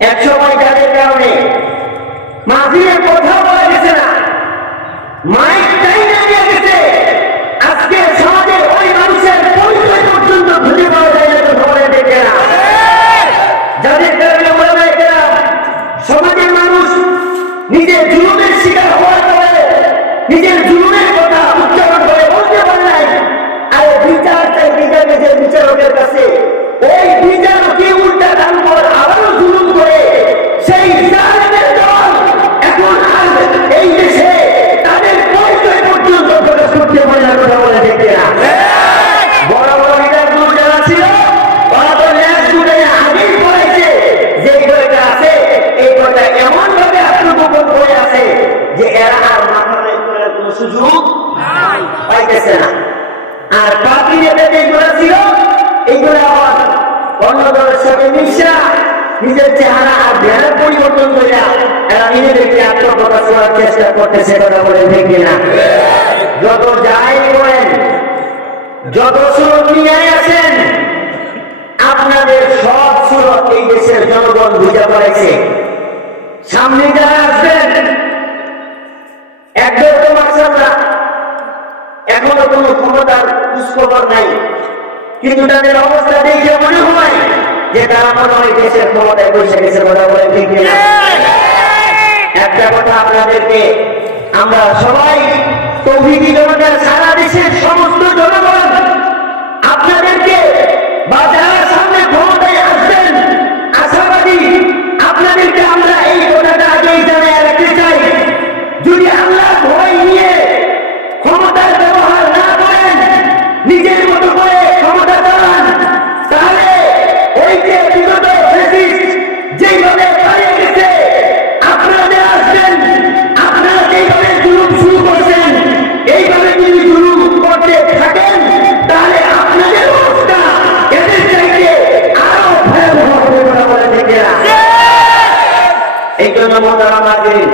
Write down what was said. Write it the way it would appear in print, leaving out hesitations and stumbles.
এক সময় যাদের কারণে মাহফিলের কথা বলা গেছে না, মাইক চাইনা নিয়ে গেছে, আজকে সমাজের ওই মানুষের পরিচয় পর্যন্ত খুঁজে পাওয়া যায় না, কথা বলে দেখে না। যাদের কারণে ওলামায়ে কেরাম সমাজের মানুষ নিজের জুলুমের শিকার হওয়ার পরে নিজের জুলুমের কথা উচ্চারণ করে বলতে পারে নাই, আরে বিচার চাই নিজের বিচারকের কাছে, ওই বিচারকই উল্টা দান করে আবারও জুলুম করে সেই জালেমের দল এখন আর এই দেশে তাদের পরিচয় পর্যন্ত প্রকাশ করতে পারে না, কথা বলে দেখে না। বড় বড় লিডারগুলো যারা ছিল ওরা তো ন্যাস জুড়ে আগেই বলেছে যে এই বইটা আছে, এই বইটা এমন ভাবে আত্মগোপন করে আছে যে এরা আর মাথা বের করার কোনো সুযোগ পাইতেছে না। আর বাকি যেগুলো ছিল এইগুলো আবার অন্য দলের সাথে মিশা নিজের চেহারা আর ধ্যানের পরিবর্তন করে এরা নিজেদেরকে আত্মপ্রকাশ করার চেষ্টা করতেছে, কথা বলে দেখি না। যত যাই করেন, যত সুরত নিয়ে আসেন, আপনাদের সব সুরত এই দেশের জনগণ বুঝে পড়েছে। সামনে যারা আসবেন একদম তো মাশাআল্লাহ এখনো কোনো ক্ষমতার খোঁজখবর নাই, কিন্তু তাদের অবস্থা দেখে মনে হয় যে তারা মনে হয় দেশের ক্ষমতায় বসে গেছে, কথা বলে ঠিক না। একটা কথা আপনাদেরকে আমরা সবাই তৌহিদি জনতার সারা দেশের সমস্ত জনগণ আপনাদেরকে বা যারা সামনে ক্ষমতায় আসবেন আশাবাদী, আপনাদেরকে আমরা এই কথাটা আগেই জানিয়ে রাখতে চাই, যদি আল্লাহ ভয় নিয়ে ক্ষমতার ব্যবহার না করেন, নিজের মতো করে ক্ষমতা চালান, তাহলে ওই যে বিগত ফ্যাসিস্ট যেইভাবে পালিয়ে গেছে আপনাদের আসবেন, আপনারা যেইভাবে জুলুম শুরু করছেন এইভাবে যদি জুলুম করতে থাকেন তাহলে আপনাদের অবস্থা এদের চাইতে আরো ভয়াবহ হবে, বলে থেকে এই জন্য মোহতারাম হাজিরিন,